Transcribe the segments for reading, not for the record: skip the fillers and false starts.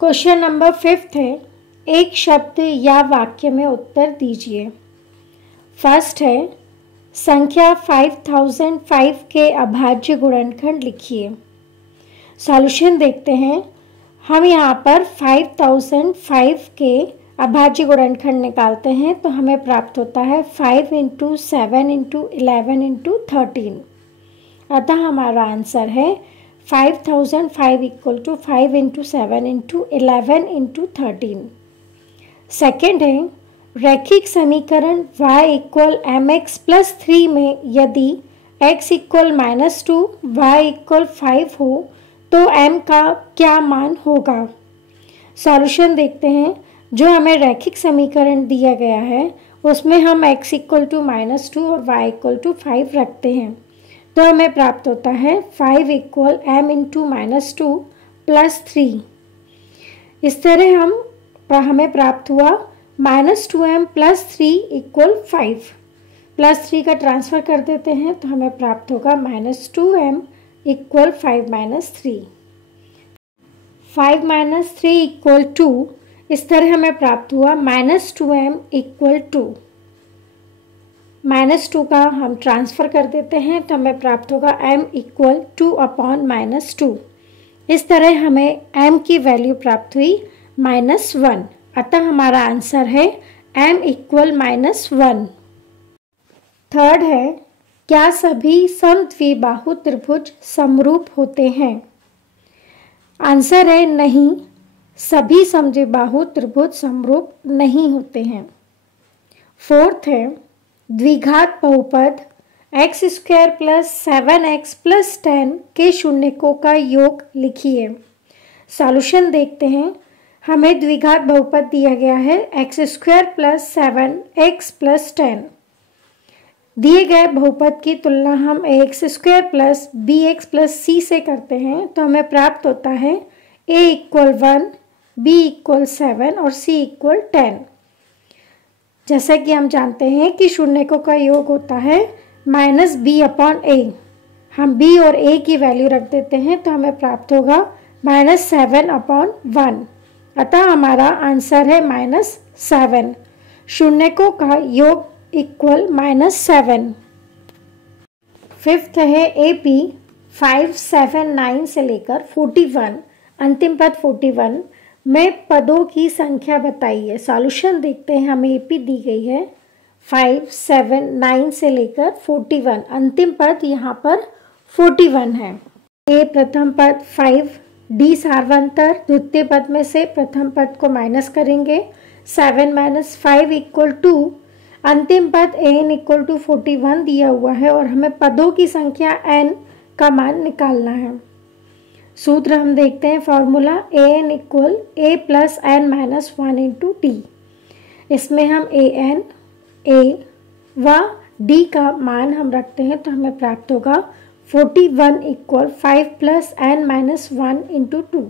Question number 5 है, एक शब्द या वाक्य में उत्तर दीजिए। फर्स्ट है, संख्या 5005 के अभाज्य गुणनखंड लिखिए। सॉल्यूशन देखते हैं। हम यहाँ पर 5005 के अभाज्य गुणनखंड निकालते हैं तो हमें प्राप्त होता है 5 × 7 × 11 × 13। अतः हमारा आंसर है 5005 = 5 × 7 × 11 × 13। सेकेंड है, रैखिक समीकरण y = mx + 3 में यदि x = -2 y = 5 हो तो m का क्या मान होगा। सॉल्यूशन देखते हैं। जो हमें रैखिक समीकरण दिया गया है उसमें हम x = -2 और y = 5 रखते हैं तो हमें प्राप्त होता है 5 = m × -2 + 3। इस तरह हमें प्राप्त हुआ -2m + 3 = 5। +3 का ट्रांसफ़र कर देते हैं तो हमें प्राप्त होगा -2m = 5 - 3। 5 - 3 = 2। इस तरह हमें प्राप्त हुआ -2m = 2। -2 का हम ट्रांसफ़र कर देते हैं तो हमें प्राप्त होगा m = 2/-2। इस तरह हमें m की वैल्यू प्राप्त हुई -1। अतः हमारा आंसर है m = -1। थर्ड है, क्या सभी समद्विबाहु त्रिभुज समरूप होते हैं। आंसर है नहीं, सभी समद्विबाहु त्रिभुज समरूप नहीं होते हैं। फोर्थ है, द्विघात बहुपद x² + 7x + 10 के शून्यकों का योग लिखिए। सॉल्यूशन देखते हैं। हमें द्विघात बहुपद दिया गया है x² + 7x + 10। दिए गए बहुपद की तुलना हम ax² + bx + c से करते हैं तो हमें प्राप्त होता है a = 1, b = 7 और c = 10। जैसा कि हम जानते हैं कि शून्यकों का योग होता है -b/a। हम b और a की वैल्यू रख देते हैं तो हमें प्राप्त होगा -7/1। अतः हमारा आंसर है -7। शून्यकों का योग = -7। फिफ्थ है AP 5, 7, 9 से लेकर 41, अंतिम पद 41 में पदों की संख्या बताइए। सॉल्यूशन देखते हैं। हमें AP दी गई है 5, 7, 9 से लेकर 41, अंतिम पद यहाँ पर 41 है। A प्रथम पद 5, D सार्वंतर, द्वितीय पद में से प्रथम पद को माइनस करेंगे 7 - 5 = 2। अंतिम पद an = 41 दिया हुआ है और हमें पदों की संख्या n का मान निकालना है। सूत्र हम देखते हैं। Formula an = a + n - 1 × d। इसमें हम an, a व d का मान हम रखते हैं तो हमें प्राप्त होगा 41 = 5 + n - 1 × 2।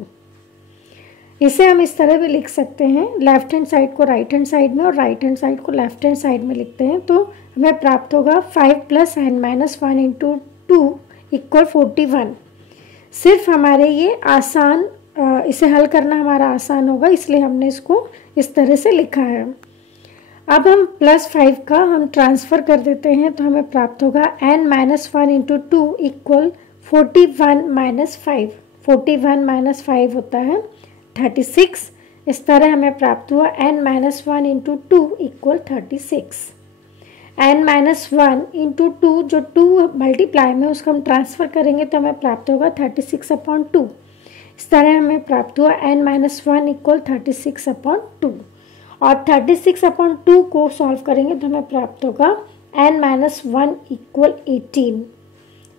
इसे हम इस तरह भी लिख सकते हैं। लेफ्ट हैंड साइड को राइट हैंड साइड में और राइट हैंड साइड को लेफ्ट हैंड साइड में लिखते हैं तो हमें प्राप्त होगा 5 + n - 1 × 2 = 41। सिर्फ हमारे ये आसान, इसे हल करना हमारा आसान होगा इसलिए हमने इसको इस तरह से लिखा है। अब हम +5 का हम ट्रांसफ़र कर देते हैं तो हमें प्राप्त होगा n - 1 × 2 = 41 - 5। 41 - 5 होता है 36। इस तरह हमें प्राप्त हुआ n - 1 × 2 = 36। n - 1 × 2, जो 2 मल्टीप्लाई में उसको हम ट्रांसफ़र करेंगे तो हमें प्राप्त होगा 36/2। इस तरह हमें प्राप्त हुआ n - 1 = 36/2 और 36/2 को सॉल्व करेंगे तो हमें प्राप्त होगा n - 1 = 18।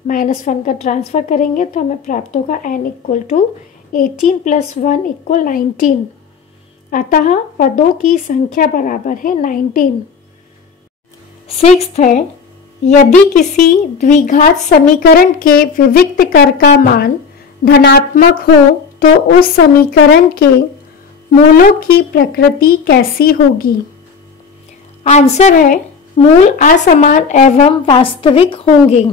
-1 का ट्रांसफ़र करेंगे तो हमें प्राप्त होगा n = 18 + 1 = 19। अतः पदों की संख्या बराबर है 19। सिक्स्थ है, यदि किसी द्विघात समीकरण के विविक्त कर का मान धनात्मक हो तो उस समीकरण के मूलों की प्रकृति कैसी होगी। आंसर है मूल असमान एवं वास्तविक होंगे।